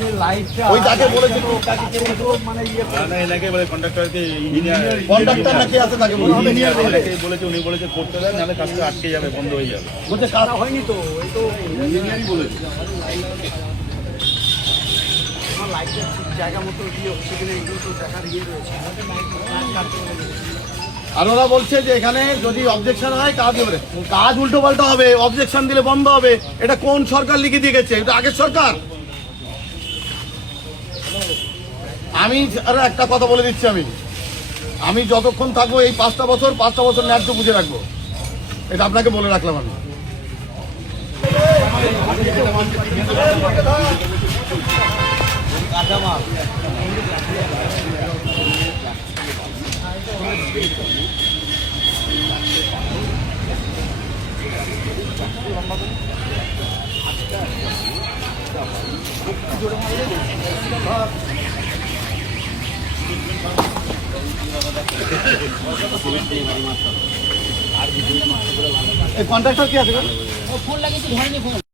যে লাইটটা ওই তাকে বলেছে মানে ইয়ে না এনাকে বলে কন্ডাক্টরকে ইঞ্জিনিয়ার কন্ডাক্টর নাকি আছে তাকে বলেছে উনি বলেছে করতে দেন নাহলে কাজটা আটকে যাবে বন্ধ হয়ে যাবে বলছে কাজ হয়নি তো এই তো ইঞ্জিনিয়ারই বলেছে আমার লাইটটা ঠিক জায়গা মতো দিয়ে সেখানে এগুলো তো দেখার ইয়ে রয়েছে আর ওরা বলছে যে এখানে যদি অবজেকশন হয় কাজ হবে কাজ উল্টো পাল্টা হবে অবজেকশন দিলে বন্ধ হবে এটা কোন সরকার লিখে দিয়ে গেছে এটা আগের সরকার আমি আরে একটা কথা বলে দিচ্ছি আমি যতক্ষণ থাকবো এই 5টা বছর ন্যায্য বুঝে রাখবো এটা আপনাকে বলে রাখলাম আমি এই কন্ট্রাক্টর কি আছে ফোন লাগিয়েছি ধরেনি ফোন